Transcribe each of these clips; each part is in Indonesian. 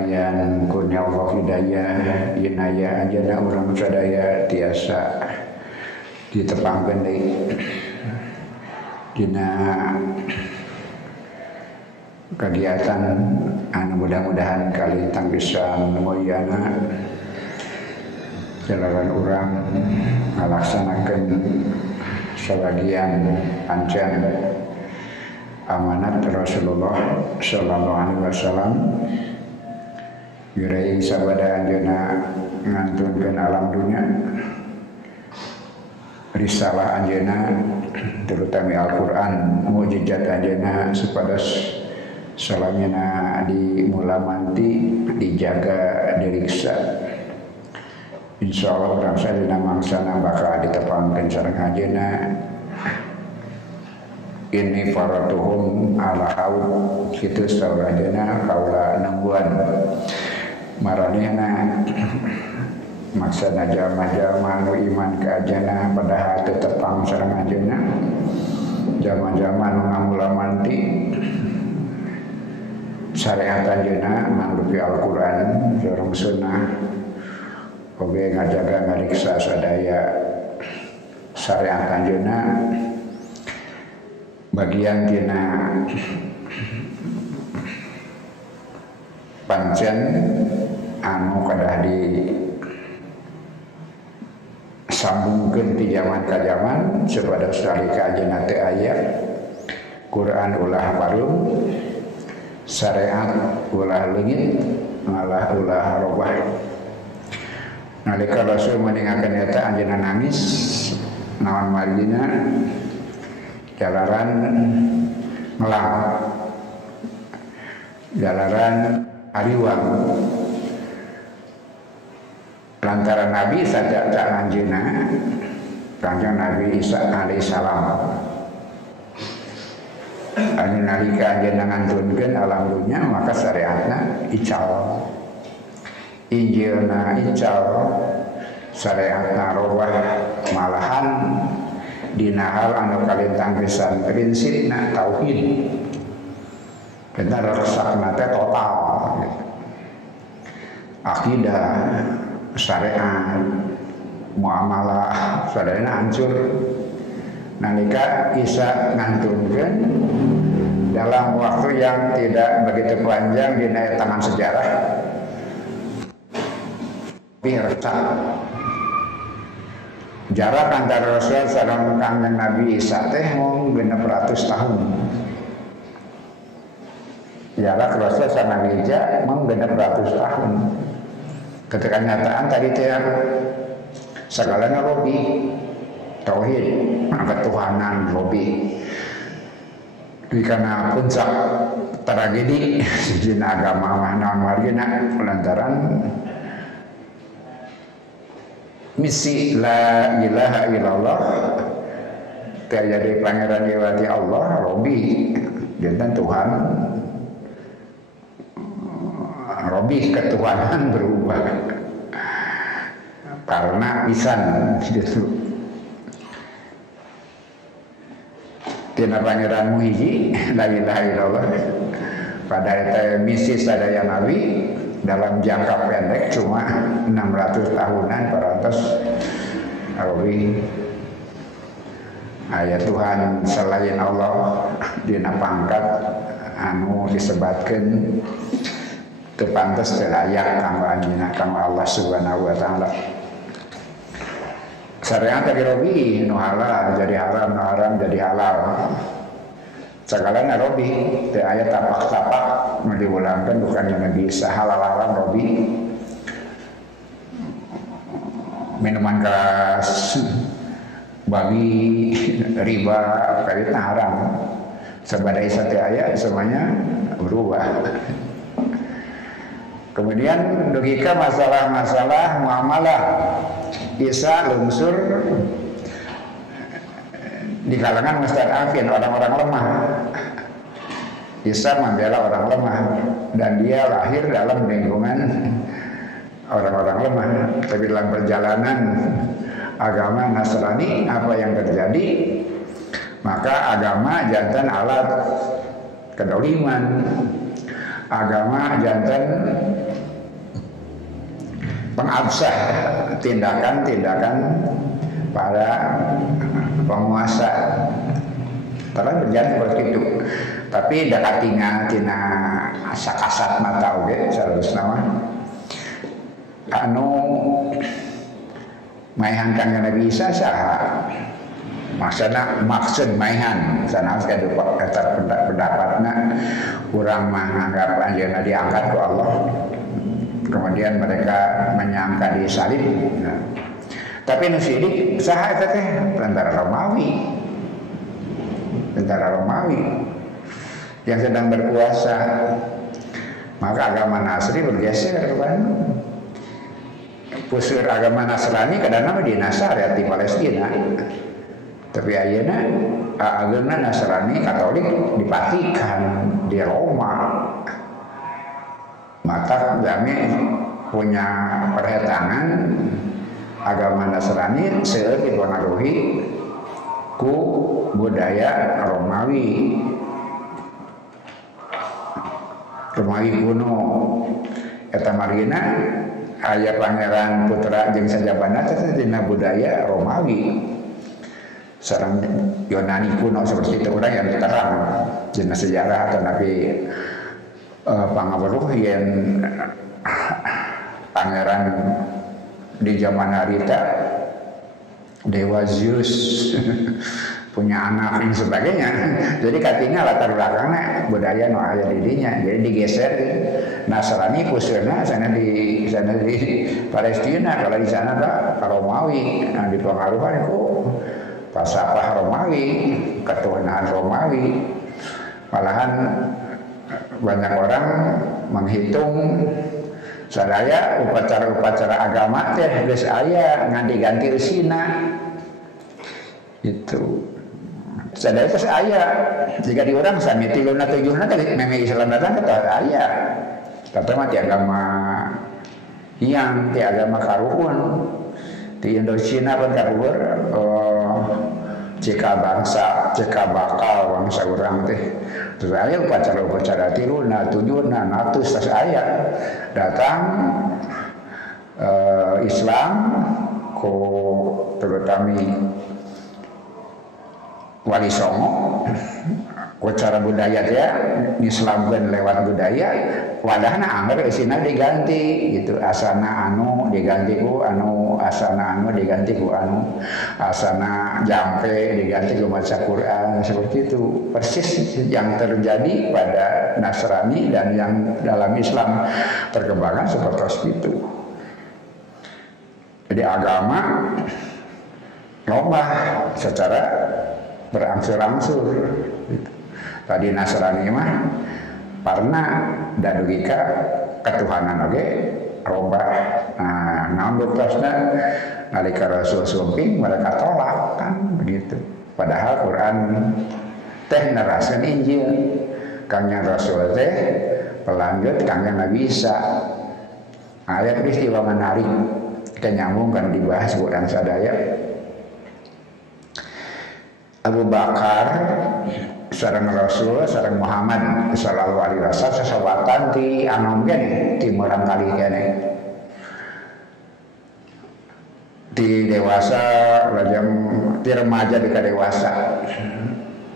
Layan kurnia Allah hidayah inaya anjana urang sadaya tiasa ditepangkeun deui dina kegiatan anu mudah-mudahan kalintang bisa mulyana jalaran urang ngalaksanakeun sebagian pancen amanat Rasulullah sallallahu alaihi wasallam yurai sabada anjeunna ngantunkeun alam dunya risalah anjeunna terutama Al-Qur'an mukjizat anjeunna supados salamina di mula manti dijaga diriksa insyaallah urang sadina mangsana bakal ditepangkeun sareng anjeunna ini faratuhum ala haud kitu saurajana kaula nangguan maranehna maksana jalma-jalma nu iman ka ajana padahal teu tepang sareng anjeunna jalma-jalma nu ngamula-manti syariat anjeunna mangrupi Al-Qur'an sareng sunnah oge ngajaga ngariksa sadaya syariat anjeunna bagian tina pancen anu kadah di sambungkeun ti zaman ka zaman supados salika ajeuna teu aya Quran ulah barum syariat ulah leungit malah ulah robah nalika Rasul meningakeun eta anjeunna nangis naon margina jalaran ngelang jalaran ariwang lantaran Nabi sadar anjeunna Kanjeng Nabi Isa alaihi salam anu nalika anjeunna ngantunkeun alam dunya maka syariatna ical Injilna ical syariatna robah malahan dina hal anu kalintang pisan prinsipna tauhid kita resakna teh total gitu. Akidah syariat muamalah sadayana hancur nalika Isa ngantunkeun dalam waktu yang tidak begitu panjang dina tangan sejarah pirsa jarak antara Rasul sareng Kanjeng Nabi Isa teh mung 600 tahun. Jarak Rasul sareng Nabi Isa mung 600 tahun. Ketika nyataan tadi teh sagalana robi tauhid, ketuhanan robi. Dikana puncak tragedi dina agama mah naon margina lantaran misi la ilaha illallah tiada pangeran dewati Allah Robi jantan Tuhan Robi ketuhanan berubah karena pisan gitu tina pangeran muhiji la ilaha illallah pada eta misi sadaya nabi dalam jangka pendek cuma 600 tahunan parantos Robi ayat Tuhan selain Allah dina pangkat anu disebatkeun teu pantes teu layak kanggo anjeunna kanggo Allah Subhanahu wa taala syariat dari Robi nu halal jadi haram nu haram jadi halal sagalana Robi teu aya tapak-tapak nu diulangkeun bukan yang bisa halal-halal Robi minuman keras babi riba kayaknya haram sabada isa teu aya semuanya berubah kemudian logika masalah-masalah muamalah Isa lungsur di kalangan mustadafin orang-orang lemah Isa membela orang lemah dan dia lahir dalam lingkungan orang-orang lemah. Tapi dalam perjalanan agama Nasrani apa yang terjadi? Maka agama jantan alat kedoliman, agama jantan mengabsah tindakan-tindakan para penguasa. Telah berjalan seperti itu. Tapi dekat tina sakasat mata oge salerusna mah anu maihan kang Nabi Isa saha maksud maihan sanaos eta pendapatna urang mah nganggap anjeunna diangkat ku Allah, kemudian mereka menyangka disalib. Nah, tapi nu sidik saha eta teh tentara Romawi yang sedang berkuasa. Maka agama Nasri bergeser kan. Puseur agama Nasrani kadang-kadang di Nazaret di Palestina. Tapi ayeuna agama Nasrani Katolik di Vatikan, di Roma. Maka kami punya perhetangan agama Nasrani seueur dipengaruhi ku budaya Romawi kuno. Eta margina aya pangeran putra jeung sajabana teh dina budaya Romawi. Sareng Yunani kuno seperti itu urang yang terang dina sejarah atau nabi pangaweruh yang pangeran di zaman harita Dewa Zeus punya anak dan sebagainya. Jadi katinga latar belakangnya budaya nu aya di dinya. Jadi digeser Nasrani pusirna sana di Palestina, kalau di sana ka Romawi. Nah, dipengaruhan ku pasapah Romawi, ketuhanan Romawi. Malahan banyak orang menghitung sadaya upacara-upacara agama teh geus aya ngan diganti eusina. Itu sadaya geus aya. Jika di urang sami 37na teh meme Islam datang eta aya. Kata mah ti agama yang ti agama karuhun. Di Indochina pun karuhur jika bakal bangsa urang teh. Terus aya upacara-upacara 3na 7na 100 tas aya. Datang Islam ko terutama Wali Songo cara budaya dia Islamkeun lewat budaya wadahna anggar isina diganti gitu, asana anu diganti ku anu, asana anu diganti ku anu, asana jampe diganti ku maca Quran, seperti itu persis yang terjadi pada Nasrani dan yang dalam Islam perkembangan seperti itu. Jadi agama lomba secara berangsur-angsur gitu. Tadi Nasrani mah parna dadugika ketuhanan oge robah. Nah, naon buktasna nalika Rasul sumping mereka tolak kan begitu. Padahal Quran teh neraskeun Injil. Kangnya Rasul teh pelanjut kangnya Nabi Isa. Ayat peristiwa menarik kenyambung kan dibahas Quran sadaya. Abu Bakar sareng Rasul sareng Muhammad sallallahu alaihi wasallam sesawatan ti anom kene ti murang kali kene di dewasa lajang ti remaja di kadewasa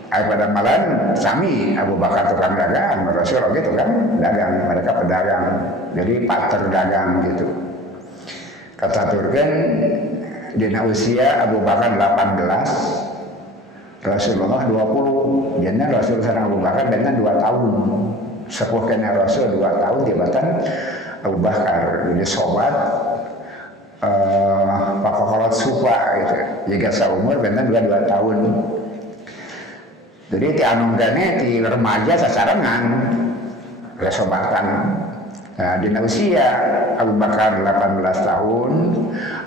ay pada malan sami Abu Bakar tukang dagang Rasul gitu kan dagang, mereka pedagang jadi partner dagang gitu. Kata turgen dina usia Abu Bakar 18 Rasulullah 20, jadinya Rasul sareng Abu Bakar dengan 2 tahun. Sepuh kena Rasul 2 tahun jabatan Abu Bakar. Jadi sobat pakokolot supa gitu. Jika seumur dengan 2 tahun. Jadi ti anu gane ti remaja sasarengan resobatan. Nah, di usia Abu Bakar 18 tahun,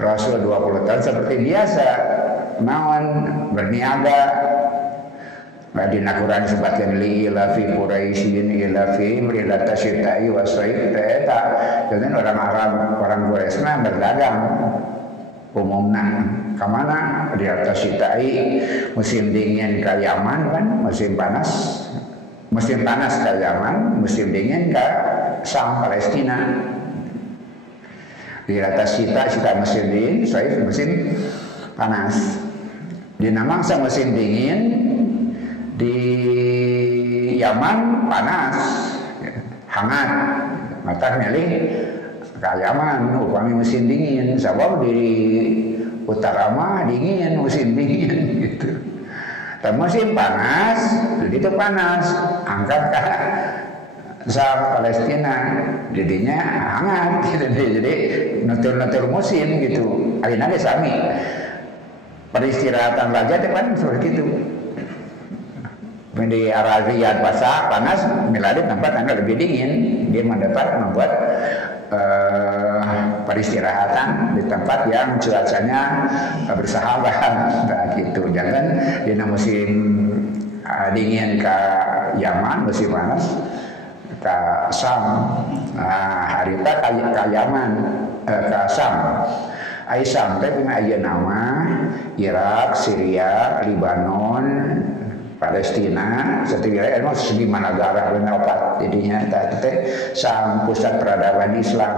Rasul 20 tahun seperti biasa. Naon berniaga. Dina Quran disebutkan li ila fi Quraisyin ila fi mrilata syita'i wa saif eta. Jadi orang Arab, orang Quraisy mah berdagang umumna. Ka mana? Di atas syita'i musim dingin ka Yaman kan, musim panas ka Yaman, musim dingin ka Sam Palestina. Di atas sita musim dingin, soif musim panas. Di mangsa musim dingin, di Yaman panas, hangat. Mata milih ke Yaman, upami musim dingin. Sebab di utara mah dingin, musim dingin gitu. Dan musim panas, jadi itu panas. Angkat ke Syam Palestina, jadinya hangat gitu. Jadi nutur musim gitu. Ayeuna ge sami. Peristirahatan raja teh kan seperti itu. Di arah Riyadh panas, Miladin tempat anda lebih dingin. Dia mendapat membuat peristirahatan di tempat yang cuacanya bersahabat. Nah, gitu. Jangan di musim dingin ke Yaman, musim panas ke Syam. Nah, harita ke Yaman, ke Syam. Ai Syam teh punya aya nama Irak, Syria, Lebanon, Palestina, setiap wilayah itu di mana negara benar jadinya teh Syam pusat peradaban Islam,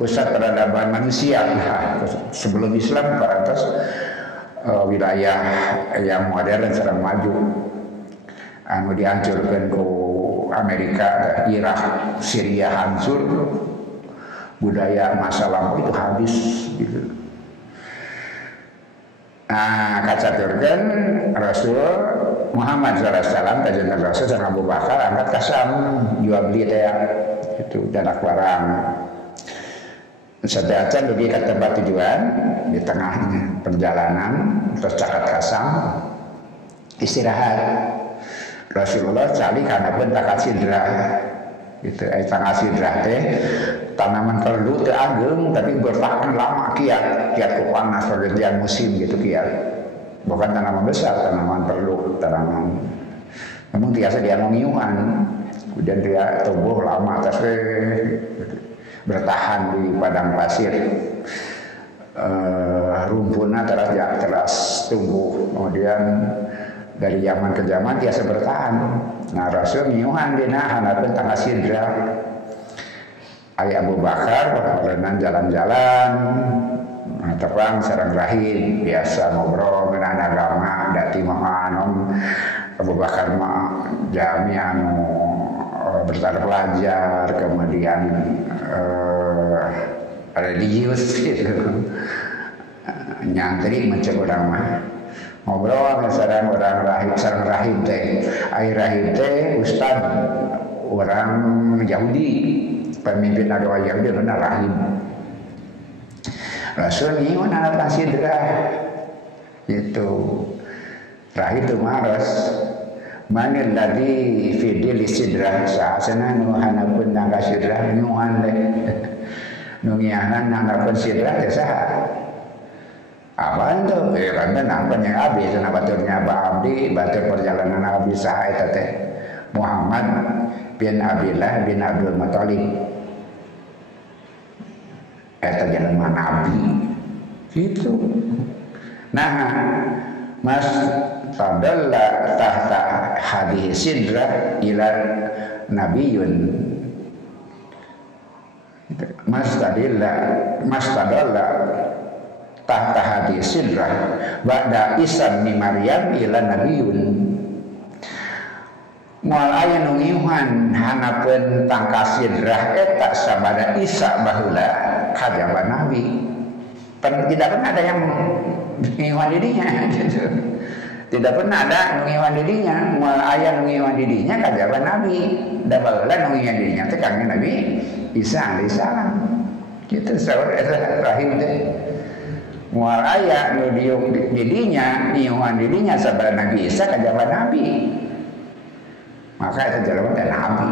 pusat peradaban manusia. Nah, sebelum Islam parantos wilayah yang modern sedang maju, anu dihancurkan ke Amerika, Irak, Syria hancur, budaya masa lampau itu habis gitu. Nah, kacaturkan Rasul Muhammad SAW, kajian Rasul dan Abu Bakar angkat ke Syam, jual beli teh itu danak barang. Setiap pergi ke tempat tujuan di tengahnya perjalanan terus cakat ke Syam istirahat. Rasulullah cari karena pun takat sidra gitu. Takat sidra teh tanaman perlu teh ageng tapi bertahan lama kiat ku panas pergantian musim gitu kiat. Bukan tanaman besar, tanaman perlu, tanaman namun biasa dia ngiuhan. Kemudian dia tumbuh lama tapi bertahan di padang pasir. Rumputnya terus tumbuh. Kemudian dari zaman ke zaman biasa bertahan. Nah, Rasul ngiuhan dina hanapeun tangga sidra. Ayah Abu Bakar berenang jalan-jalan, tepang sareng rahim biasa ngobrol mengenai agama, dati mah Abu Bakar mah jami anu belajar, kemudian religius gitu, nyantri mencek orang mah ngobrol sareng orang rahim, sareng rahim teh, ayah rahim teh ustad orang Yahudi. Pemimpin agama Yahudi benar rahim. Rasul nyiun anak sidra itu rahim itu maras manil ladzi fi dil sidra sa'asana nuhana pun tangga sidra nyuhan deh nungianan nangga pun sidra teh saha apa itu karena nampan yang habis na baturnya Pak Abdi batur perjalanan Abdi saha eta teh Muhammad bin Abdullah bin Abdul Muthalib eta jelema nabi gitu. Nah, mas tadalla tahta hadis sidra ila nabiyun. Mas tadalla tahta hadis sidra ba'da Isa bin Maryam ila nabiyun. Moal aya nu ngiuhan hanapeun tangka sidrah eta sabada Isa baheula kajaban Nabi. Tidak pernah ada yang ngiuhan dirinya gitu. Tidak pernah ada ngiuhan dirinya. Moal aya nu ngiuhan dirinya kajaban Nabi. Da baheula nu ngiuhan dirinya teh kangen Nabi Isa alaihissalam. Kitu saur eta rahim teh. Moal aya nu diuk dirinya ngiuhan dirinya sabada Nabi Isa kajaban Nabi. Maka itu jalan dan Nabi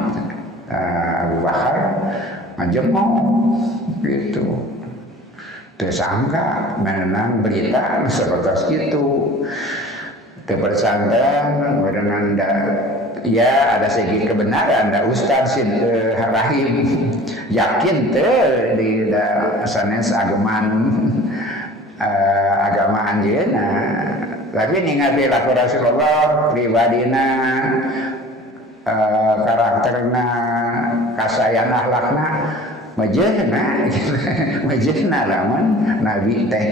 Abu Bakar majemuk gitu. Tersangka menenang berita seperti itu. Kebersandang menenang ya ada segi kebenaran. Da Ustaz Rahim yakin teh di sanes agama anjeunna. Tapi ningali laku Rasulullah pribadina karakterna kasayan akhlakna majehna majehna lamun nabi teh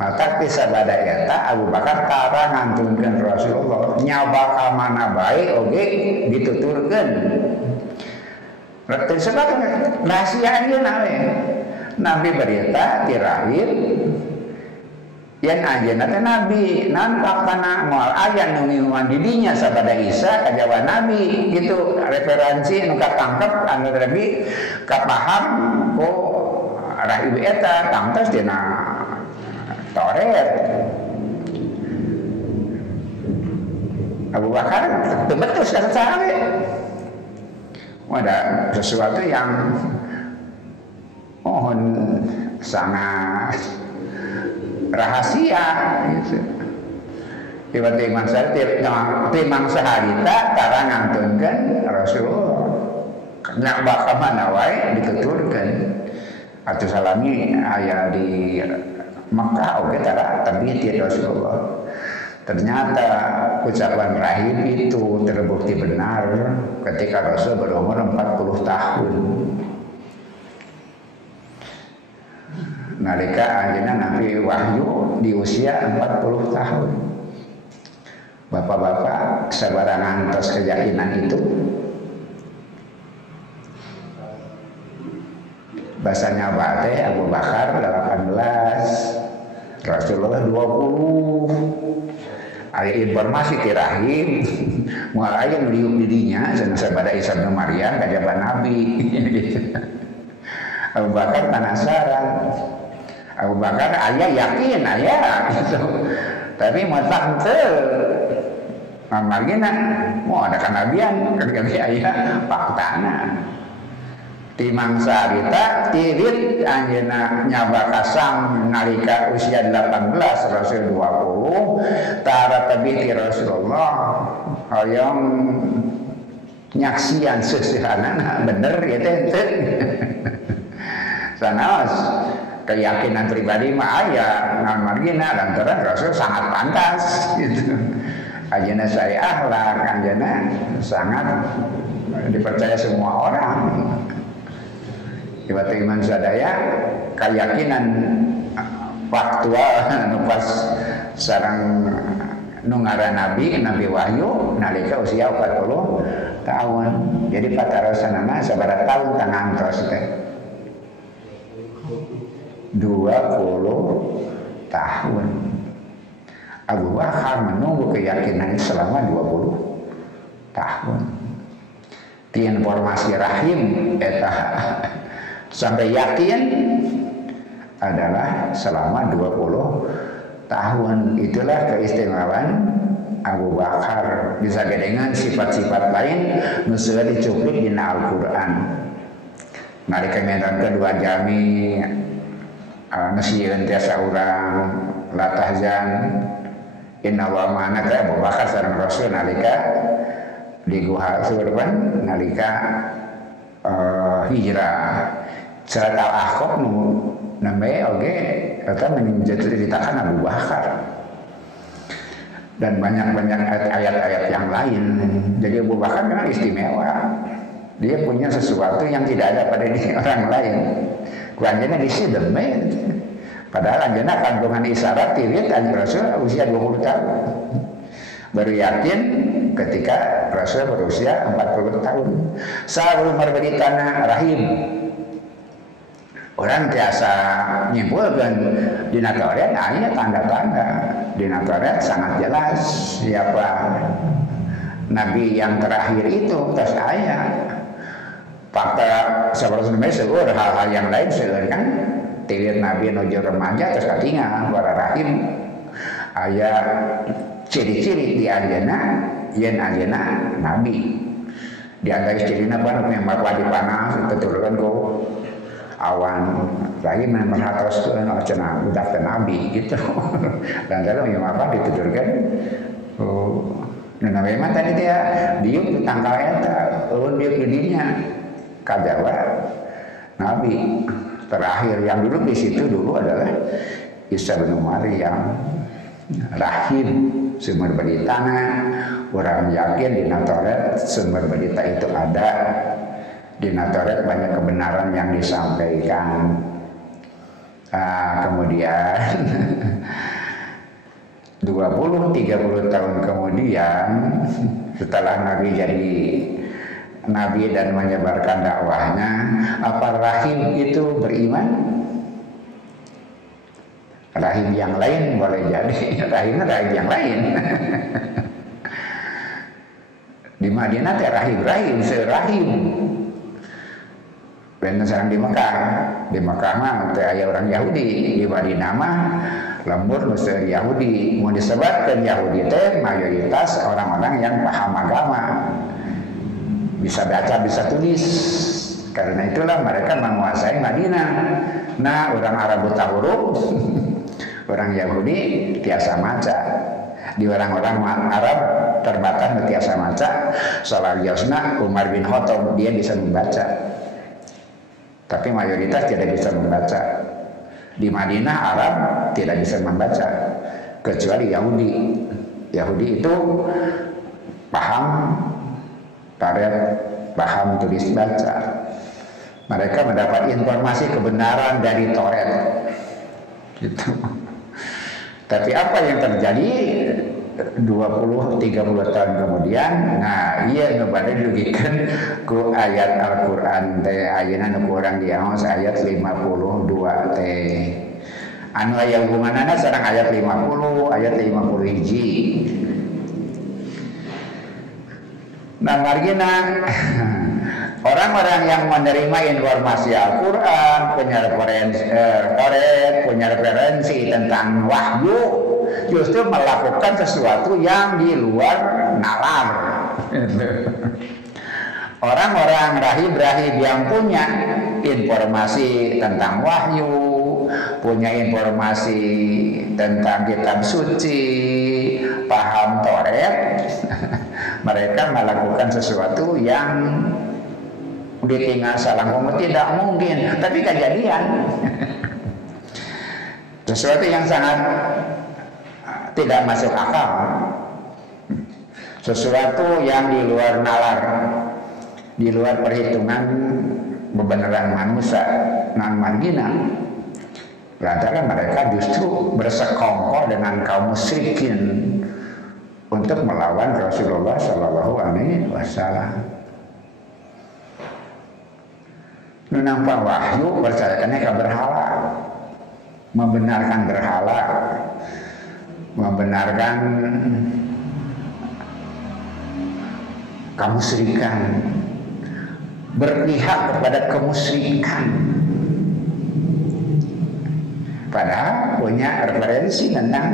mata sabada eta Abu Bakar tara ngantunkeun Rasulullah nyaba ka mana bae oge dituturkeun terus sebab rahasia ayeuna we nabi berita ti rahib yen anjeunna teh nabi naon faktana moal aya nu ngiuman di dinya sabada Isa kajawa nabi gitu referensi nu katangkep anu nabi kapaham ku rahib eta tangtos dina Taurat. Abu Bakar betul sahabat. Ada sesuatu yang mohon sangat rahasia gitu. Tiba-tiba timang saharita tara ngantunkeun Rasulullah. Nya bakal mana wae dituturkeun. Atuh salami aya di Maka oke tara tabiti Rasulullah. Ternyata ucapan rahib itu terbukti benar ketika Rasul berumur 40 tahun. Nalika anjeunna Nabi wahyu di usia 40 tahun. Bapak-bapak sabarangan ngantos keyakinan itu. Bahasanya Bate Abu Bakar 18, Rasulullah 20. Ada informasi ti rahim moal aya nu diuk didinya cenah sabada Isa bin Maryam kajaba Nabi. Abu Bakar penasaran. Abu Bakar aya yakin aya gitu. Tapi mata henteu. Margina mau ada kanabian kali aya faktana. Timang sarita tirit anjeunna nyaba kasang nalika usia 18 Rasul 20 tara tabiti Rasulullah hoyong nyaksian seusehanana bener ya teh sanaos keyakinan pribadi mah aya naon margina lantaran Rasul sangat pantas gitu anjeunna saya akhlak anjeunna sangat dipercaya semua orang. Tiba-tiba iman sadaya keyakinan faktual pas sareng nu ngaran Nabi Wahyu nalika usia 40 tahun. Jadi patarasanana sabaraha tahun tangantos teh? 20 tahun. Abu Bakar menunggu keyakinan selama 20 tahun. Ti informasi rahim eta sampai yakin adalah selama 20 tahun. Itulah keistimewaan Abu Bakar bisa dengan sifat-sifat lain nu seueur dicuplik dina Al-Qur'an. Nalika medan kedua jami ngasieun tiasa urang la tahzan inna wa ma'ana ta Abu Bakar sareng Rasul nalika di Guha Surban nalika hijrah. Surat Al-Ahqaf nu nambe oge eta menceritakan Abu Bakar dan banyak-banyak ayat-ayat yang lain. Jadi Abu Bakar memang istimewa. Dia punya sesuatu yang tidak ada pada diri orang lain. Kuanjana disidem padahal anjeunna kandungan isyarat tirit anjeun Rasul usia 20 tahun. Baru yakin ketika Rasul berusia 40 tahun. Saur marbeditana rahim. Orang biasa nyimpulkan dina Taurat aya tanda-tanda. Dina Taurat sangat jelas siapa nabi yang terakhir itu tes aya. Fakta sabar sebenarnya seueur hal-hal yang lain seueur kan. Tilir nabi nuju remaja terus katingal para rahim aya ciri-ciri di anjeunna yen anjeunna nabi. Di antara cirina apa yang bakal dipanas keturunan ku awan lagi merhatoskeun cenah budak teh nabi gitu. Dan kalau yang apa ditudurkeun nah nabi mah tadi dia diuk tangkal eta ulun diuk di dinya kajawa nabi terakhir yang dulu di situ dulu adalah Isa bin Maryam rahim sumber beritana orang yakin di Taurat sumber berita itu ada Di Taurat banyak kebenaran yang disampaikan. Kemudian 20-30 tahun kemudian setelah Nabi jadi Nabi dan menyebarkan dakwahnya, apa rahim itu beriman? Rahim yang lain boleh jadi rahim yang lain. Di Madinah teh rahim serahim. Dan sekarang di Mekah mah teh aya orang Yahudi, di Madinah mah lembur nusa Yahudi. Mau disebutkan Yahudi teh mayoritas orang-orang yang paham agama, bisa baca bisa tulis. Karena itulah mereka menguasai Madinah. Nah, orang Arab buta huruf, orang Yahudi tiasa maca. Di orang-orang Arab terbatas tiasa maca. Salahiyosna Umar bin Khattab dia bisa membaca. Tapi mayoritas tidak bisa membaca. Di Madinah Arab tidak bisa membaca kecuali Yahudi. Yahudi itu paham Taurat, paham tulis baca. Mereka mendapat informasi kebenaran dari Taurat. Gitu. Tapi apa yang terjadi 20-30 tahun kemudian, nah iya ngebada dugikan ku ayat Al-Quran teh ayeuna nu kurang diaos ayat 52 teh anu aya hubunganana sareng ayat 50 ayat 50 hiji. Nah margina orang-orang yang menerima informasi Al-Quran punya referensi tentang wahyu justru melakukan sesuatu yang di luar nalar. Orang-orang rahib-rahib yang punya informasi tentang wahyu, punya informasi tentang kitab suci, paham Taurat, mereka melakukan sesuatu yang ditinggal salah tidak mungkin, tapi kejadian. Sesuatu yang sangat tidak masuk akal, sesuatu yang di luar nalar, di luar perhitungan kebenaran manusia, non marginal. Lantaran mereka justru bersekongkol dengan kaum musyrikin untuk melawan Rasulullah Shallallahu Alaihi Wasallam. Nampak wahyu percayakannya ke berhala, membenarkan berhala, membenarkan kemusyrikan, berpihak kepada kemusyrikan, padahal punya referensi tentang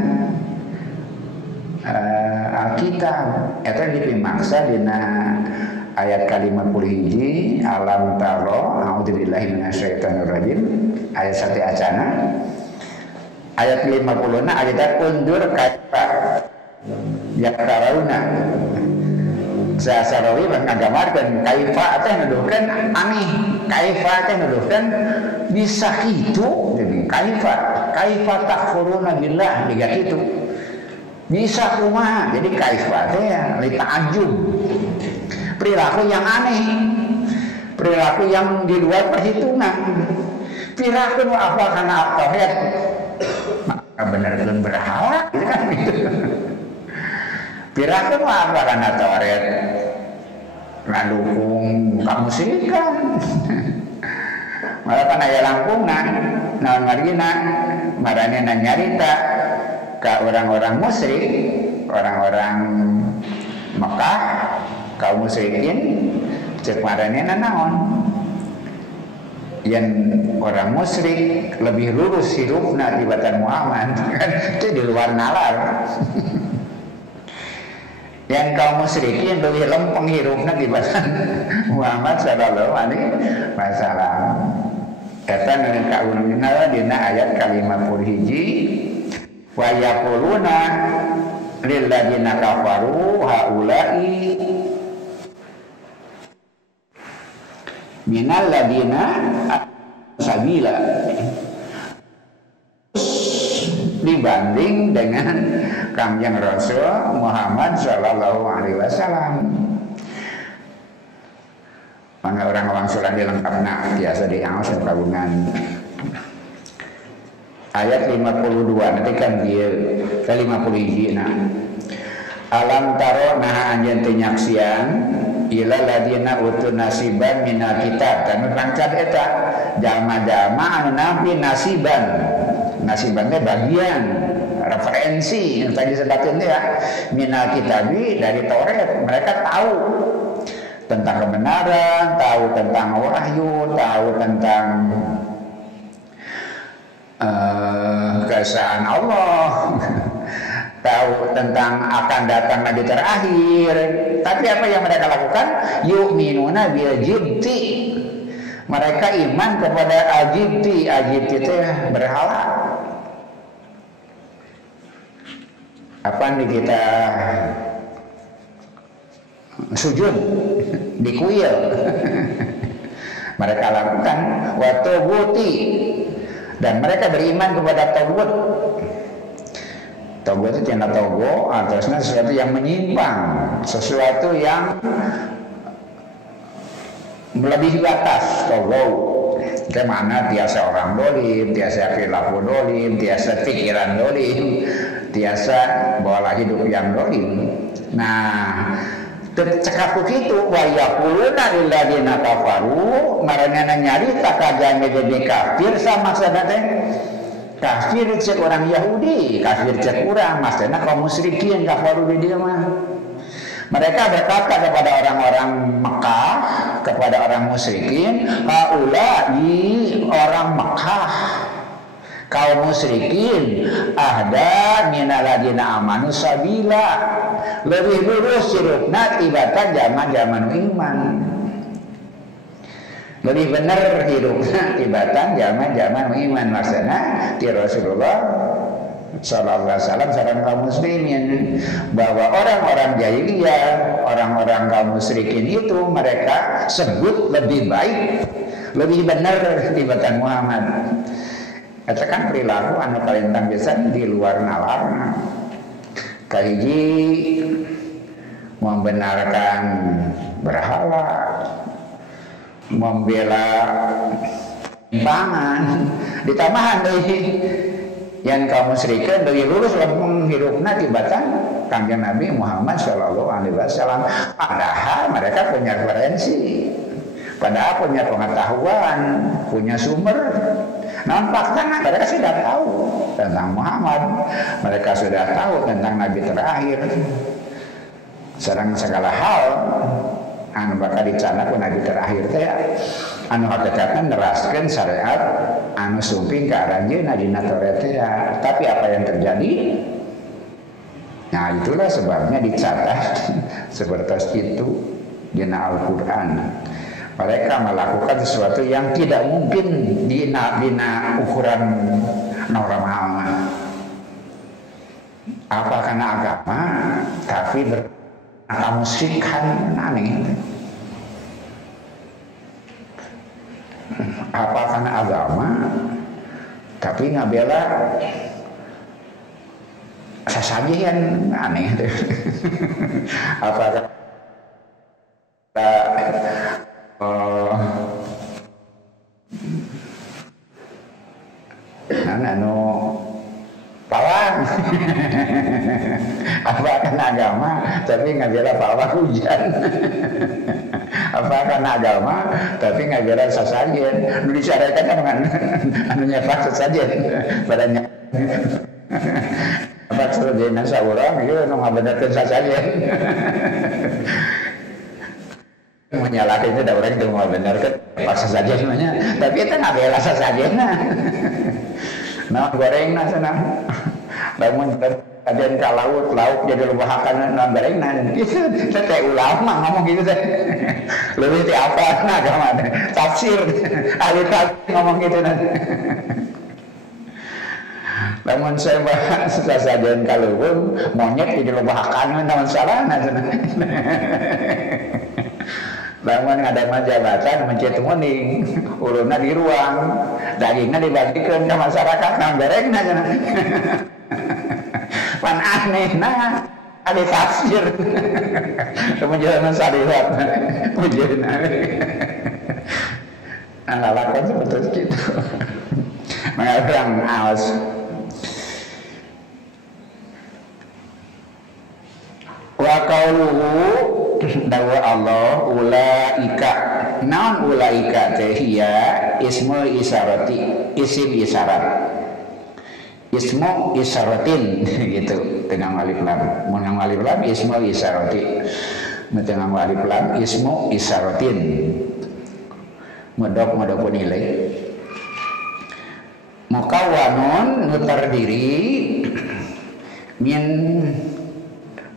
Alkitab. Itu dipimaksa dina ayat kalimat hiji alam taro a'udzubillahi minasyaitonirrajim ayat 1 acana. Ayat 50 na ayat undur kaifa yakrauna. Sasarawi ngagamarkeun kaifa teh nuduhkeun aneh, kaifa teh nuduhkeun bisa kitu. Jadi kaifa takfuruna billah diga kitu. Bisa kumaha. Jadi kaifa teh li ta'ajjub. Perilaku yang aneh, perilaku yang di luar perhitungan. Perilaku apa kana tauhid bener-bener berhala gitu kan gitu. Pirakeun apa kana Taurat ngadukung kamusyrikan. Malah kan aya langkungna naon margina maranehna nyarita ka orang-orang musyrik, orang-orang Mekah, kaum musyrikin cek maranehna naon? Yang orang musyrik lebih lurus hidupna tibatan Muhammad kan itu di luar nalar. Yang kaum musyrikin lebih lempeng hidupna tibatan Muhammad sallallahu alaihi wasallam. Eta nu kaulina dina ayat kalimat hiji wa yaquluna lil ladzina kafaru haula'i minal ladina sabila, dibanding dengan Kangjeng Rasul Muhammad Sallallahu Alaihi Wasallam. mangga orang wangsulan dilengkapna biasa dianggos kagungan. Ayat 52 nanti kan dia ke 51 nah. Alam taro nah anjeun teu nyaksian ila ladina utun nasiban minal kitab dan rangkad eta jalma-jalma anu nampi nasiban teh bagian referensi yang tadi sebatin ya minal kitabi dari Taurat. Mereka tahu tentang kebenaran, tahu tentang wahyu, tahu tentang keesaan Allah, tahu tentang akan datang nabi terakhir. Tapi apa yang mereka lakukan? Yu'minuna bil jibti. Mereka iman kepada al-jibti. Al-jibti itu berhala. Apa nih kita sujud di kuil? Mereka lakukan watoguti dan mereka beriman kepada togut. Togut itu cina togo atasnya sesuatu yang menyimpang, sesuatu yang melebihi batas. Togo kemana tiasa orang dolim, tiasa perilaku dolim, tiasa pikiran dolim, tiasa bawa hidup yang dolim. Nah, cekapuk itu wa yaquluna lil ladina kafaru marana nyarita kajame jadi kafir sama sadate kafir cek orang Yahudi, kafir cek urang maksudna kaum musyrikin kafaru di dia mah. Mereka berkata kepada orang-orang Mekah, kepada orang musyrikin, haula'i orang Mekah, kaum musyrikin ahda minaladina amanu sabila, lebih lurus sirupna tibatan zaman-zaman iman, lebih benar hidupnya tibatan zaman-zaman iman. Maksudnya ti Rasulullah sallallahu alaihi wasallam sareng kaum muslimin bahwa orang-orang jahiliyah, orang-orang kaum musyrikin itu mereka sebut lebih baik, lebih benar tibatan Muhammad. Eta kan perilaku anu kalintang pisan di luar nalar. Kahiji membenarkan berhala, membela timbangan, ditambahan deui yang kaum musyrikin dari lurus menghidupna tibatan Kanjeng Nabi Muhammad sallallahu alaihi wasallam. Padahal mereka punya referensi, padahal punya pengetahuan, punya sumber. Namun faktanya mereka sudah tahu tentang Muhammad, mereka sudah tahu tentang Nabi terakhir. Sareng segala hal anu bakal dicana ku Nabi terakhir teh anu hakikatna neraskeun syariat anu sumping ka aranjeunna dina Taurat teh. Tapi apa yang terjadi? Nah, itulah sebabnya dicatat seperti itu dina Al-Qur'an. Mereka melakukan sesuatu yang tidak mungkin dina ukuran normal. Apa karena agama, tapi bermusyrikan aneh. Apa karena agama, tapi ngabela sasajian aneh. Apa anu pawang apa karena agama tapi ngabela pawang hujan. Apa karena agama tapi ngabela sasajen nu disyaratkan dengan anu nyepak sasajen badannya apa sasajen saurang ieu nu ngabenerkeun sasajen. Menyalahkan itu ada orang itu mau benar kan paksa saja semuanya, tapi itu nggak bela saja nah goreng nah sana bangun kajian ke laut jadi lubahakan nah goreng nah itu saya ulama ngomong gitu saya lebih di apa nah agama tafsir ahli tafsir ngomong gitu nanti. Namun saya bahas sasajen kalau monyet jadi lubahakan namun salah nah sana. Bangun ngadaman jabatan mencet muning, uluna di ruang, dagingnya dibagikan ke masyarakat, nang berekna cenah. Pan aneh nah, ada tafsir. Menjelaskan syariat. Menjelaskan. Nah, lakon seperti itu. Mengarang awas. Wa qauluhu dawa Allah ulaika naon ulaika teh hiya ismul isarati isim isyarat ismu isyaratin gitu dengan alif lam mun alif lam ismul isarati dengan alif lam ismu isyaratin modok nilai mukawwanun terdiri min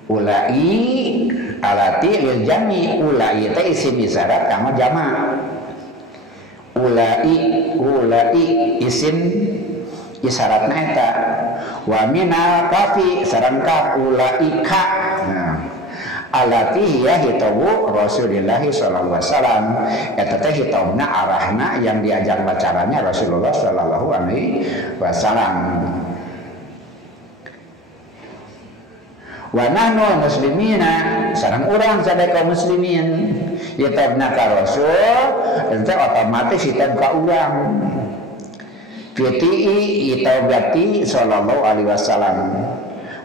ulai alati lil jami ulai teh isim isyarat kama jama ulai isim isyaratna eta wa minal kafi sareng kaf ulaika nah alati ya hitabu Rasulullah sallallahu alaihi wasallam eta teh hitabna arahna yang diajak bacaranya Rasulullah sallallahu alaihi wasallam. Wa nahnu muslimina sareng urang sadaya kaum muslimin hitabna ka Rasul eta otomatis hitab ka urang fiti'i hitabati sallallahu alaihi wasallam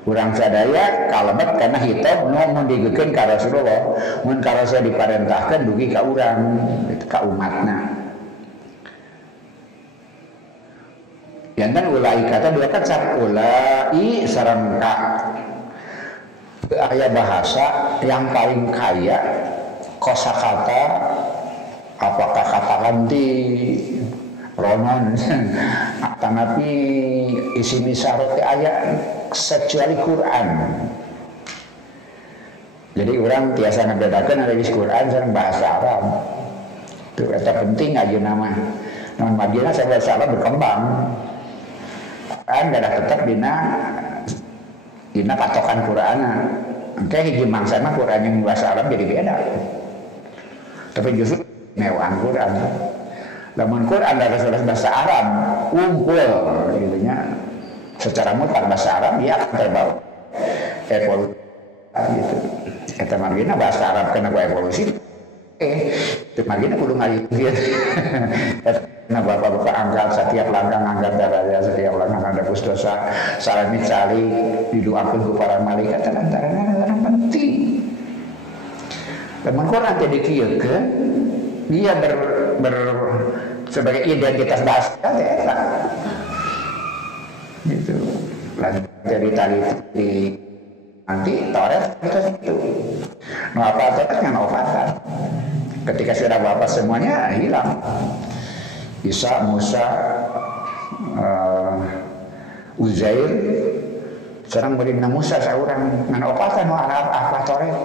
urang sadaya kalemet kana hitab nu mun digeukeun ka Rasulullah mun ka Rasul diparentahkeun dugi ka urang ka umatna. Yanten ulai kata dua kata ulai sareng ka aya bahasa yang paling kaya kosakata apakah kata ganti ronon tanapi isim isyarat aya kecuali Quran. Jadi orang biasa ngebedakan ada di Quran sareng bahasa Arab. Itu eta penting aja nama. Non madina saya bahasa Arab berkembang. Kan ada tetap dina patokan Quran. Oke, hiji mangsa mah Quran yang bahasa Arab jadi beda. Tapi justru mewaan Quran. Lamun Quran ada bahasa Arab, unggul gitunya. Secara mutlak bahasa Arab dia akan terbawa evolusi gitu. Eta margina bahasa Arab kena evolusi. Itu margina kudu ngalieu. Nah bapak-bapak angkat setiap langkah angkat darahnya setiap langkah ada pustosa salami cali didoakan ke para malaikat lantaran penting. Lamun Quran jadi kieu ke dia sebagai identitas bahasa eta. Gitu. Lanjut dari tali nanti Taurat itu. No apa kan obatan. Ketika sudah bapak semuanya hilang. Isa, Musa, Uzair, seorang beri Musa seorang ngan opatan apa Taurat.